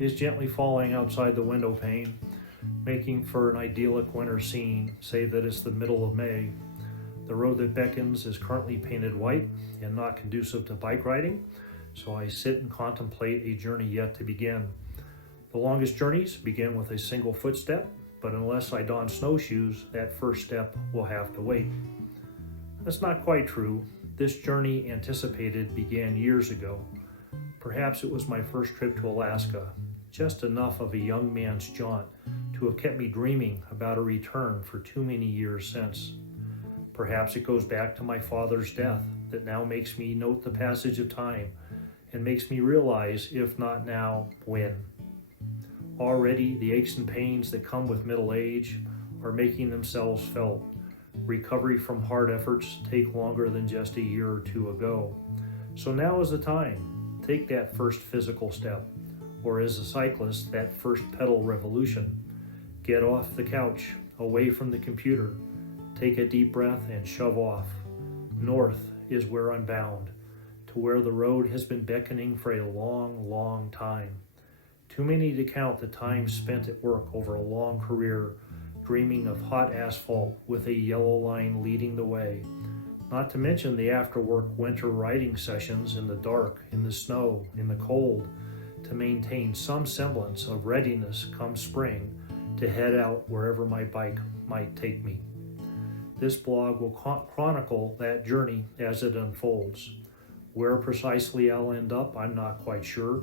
is gently falling outside the window pane, making for an idyllic winter scene, save that it's the middle of May. The road that beckons is currently painted white and not conducive to bike riding, so I sit and contemplate a journey yet to begin. The longest journeys begin with a single footstep, but unless I don snowshoes, that first step will have to wait. That's not quite true. This journey anticipated began years ago. Perhaps it was my first trip to Alaska, just enough of a young man's jaunt to have kept me dreaming about a return for too many years since. Perhaps it goes back to my father's death that now makes me note the passage of time and makes me realize, if not now, when. Already, the aches and pains that come with middle age are making themselves felt. Recovery from hard efforts take longer than just a year or two ago. So now is the time. Take that first physical step, or as a cyclist, that first pedal revolution. Get off the couch, away from the computer. Take a deep breath and shove off. North is where I'm bound, to where the road has been beckoning for a long, long time. Too many to count the time spent at work over a long career, dreaming of hot asphalt with a yellow line leading the way. Not to mention the after-work winter riding sessions in the dark, in the snow, in the cold, to maintain some semblance of readiness come spring to head out wherever my bike might take me. This blog will chronicle that journey as it unfolds. Where precisely I'll end up, I'm not quite sure.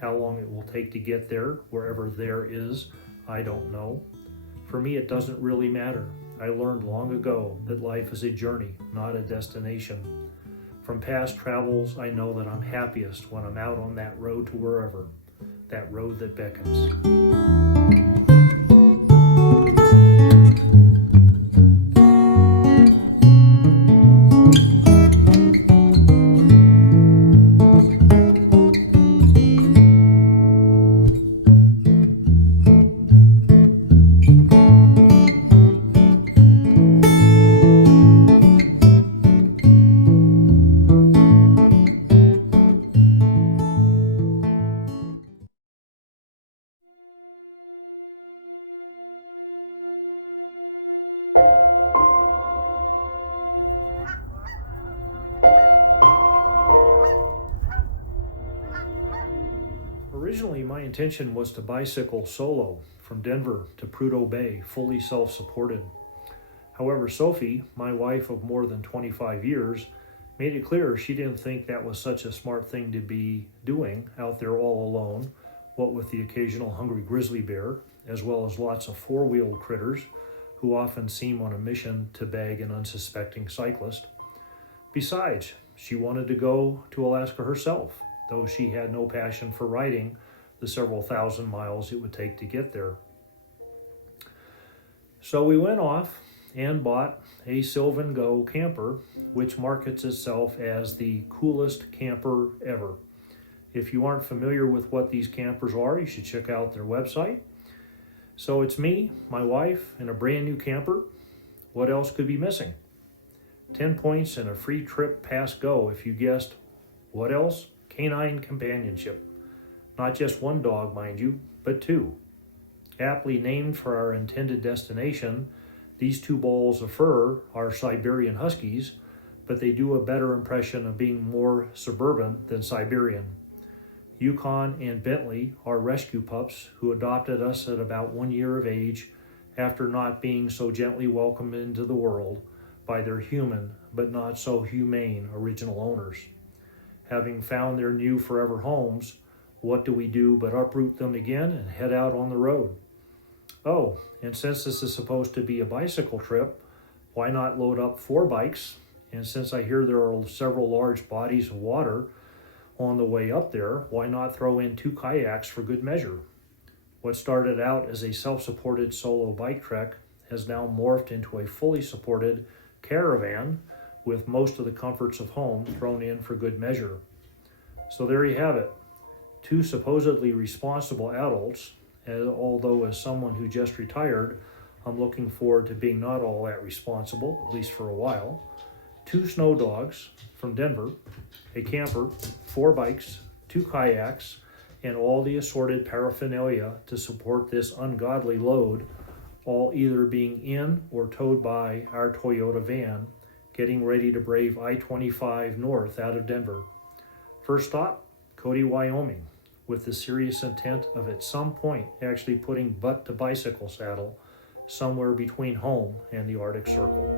How long it will take to get there, wherever there is, I don't know. For me, it doesn't really matter. I learned long ago that life is a journey, not a destination. From past travels, I know that I'm happiest when I'm out on that road to wherever, that road that beckons. Originally, my intention was to bicycle solo from Denver to Prudhoe Bay, fully self-supported. However, Sophie, my wife of more than 25 years, made it clear she didn't think that was such a smart thing to be doing out there all alone, what with the occasional hungry grizzly bear, as well as lots of four-wheeled critters who often seem on a mission to bag an unsuspecting cyclist. Besides, she wanted to go to Alaska herself, though she had no passion for riding the several thousand miles it would take to get there. So we went off and bought a Sylvan Go camper, which markets itself as the coolest camper ever. If you aren't familiar with what these campers are, you should check out their website. So it's me, my wife, and a brand new camper. What else could be missing? 10 points and a free trip pass go if you guessed. What else? Canine companionship. Not just one dog, mind you, but two. Aptly named for our intended destination, these two balls of fur are Siberian Huskies, but they do a better impression of being more suburban than Siberian. Yukon and Bentley are rescue pups who adopted us at about 1 year of age after not being so gently welcomed into the world by their human but not so humane original owners. Having found their new forever homes, what do we do but uproot them again and head out on the road? Oh, and since this is supposed to be a bicycle trip, why not load up 4 bikes? And since I hear there are several large bodies of water on the way up there, why not throw in 2 kayaks for good measure? What started out as a self-supported solo bike trek has now morphed into a fully supported caravan with most of the comforts of home thrown in for good measure. So there you have it. 2 supposedly responsible adults, although as someone who just retired, I'm looking forward to being not all that responsible, at least for a while. 2 snow dogs from Denver, a camper, 4 bikes, 2 kayaks, and all the assorted paraphernalia to support this ungodly load, all either being in or towed by our Toyota van, getting ready to brave I-25 north out of Denver. First stop, Cody, Wyoming, with the serious intent of at some point actually putting butt to bicycle saddle somewhere between home and the Arctic Circle.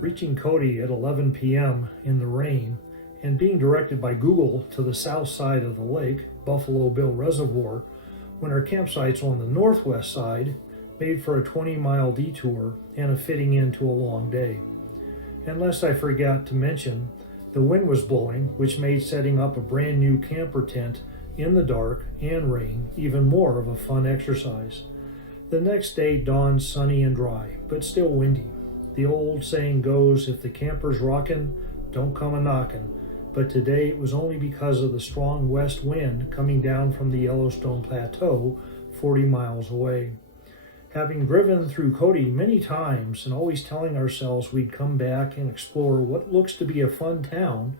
Reaching Cody at 11 p.m. in the rain and being directed by Google to the south side of the lake, Buffalo Bill Reservoir, when our campsite's on the northwest side, made for a 20-mile detour and a fitting into a long day. And lest I forget to mention, the wind was blowing, which made setting up a brand new camper tent in the dark and rain even more of a fun exercise. The next day dawned sunny and dry, but still windy. The old saying goes, if the camper's rockin', don't come a-knockin', but today it was only because of the strong west wind coming down from the Yellowstone Plateau 40 miles away. Having driven through Cody many times and always telling ourselves we'd come back and explore what looks to be a fun town,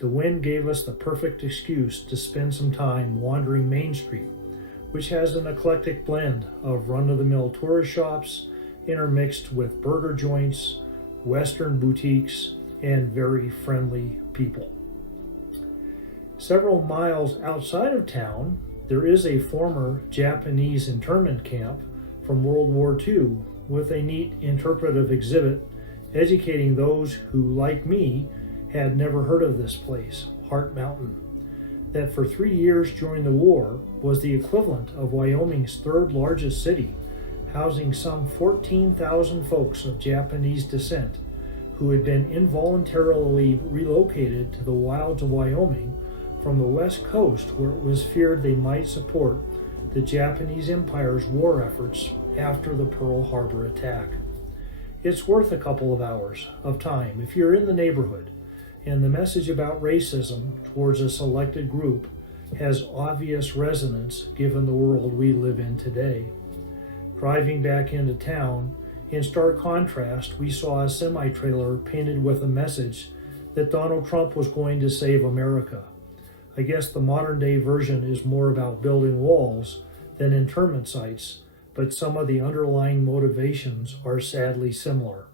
the wind gave us the perfect excuse to spend some time wandering Main Street, which has an eclectic blend of run-of-the-mill tourist shops intermixed with burger joints, Western boutiques, and very friendly people. Several miles outside of town, there is a former Japanese internment camp from World War II with a neat interpretive exhibit educating those who, like me, had never heard of this place, Heart Mountain, that for 3 years during the war was the equivalent of Wyoming's third largest city, housing some 14,000 folks of Japanese descent who had been involuntarily relocated to the wilds of Wyoming from the west coast, where it was feared they might support the Japanese Empire's war efforts after the Pearl Harbor attack. It's worth a couple of hours of time if you're in the neighborhood, and the message about racism towards a selected group has obvious resonance given the world we live in today. Driving back into town, in stark contrast, we saw a semi-trailer painted with a message that Donald Trump was going to save America. I guess the modern-day version is more about building walls than internment sites, but some of the underlying motivations are sadly similar.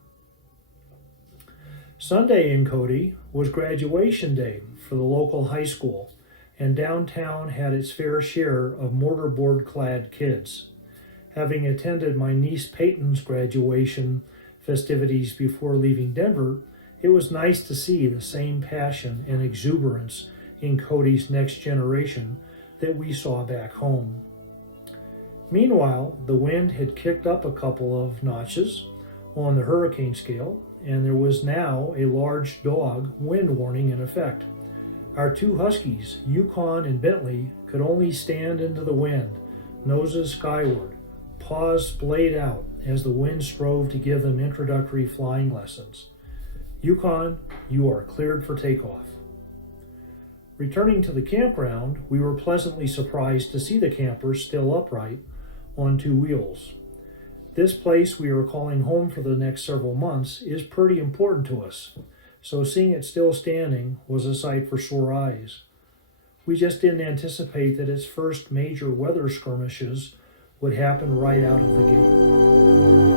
Sunday in Cody was graduation day for the local high school, and downtown had its fair share of mortarboard-clad kids. Having attended my niece Peyton's graduation festivities before leaving Denver, it was nice to see the same passion and exuberance in Cody's next generation that we saw back home. Meanwhile, the wind had kicked up a couple of notches on the hurricane scale, and there was now a large dog wind warning in effect. Our two huskies, Yukon and Bentley, could only stand into the wind, noses skyward, paws splayed out as the wind strove to give them introductory flying lessons. Yukon, you are cleared for takeoff. Returning to the campground, we were pleasantly surprised to see the campers still upright on two wheels. This place we are calling home for the next several months is pretty important to us, so seeing it still standing was a sight for sore eyes. We just didn't anticipate that its first major weather skirmishes would happen right out of the gate.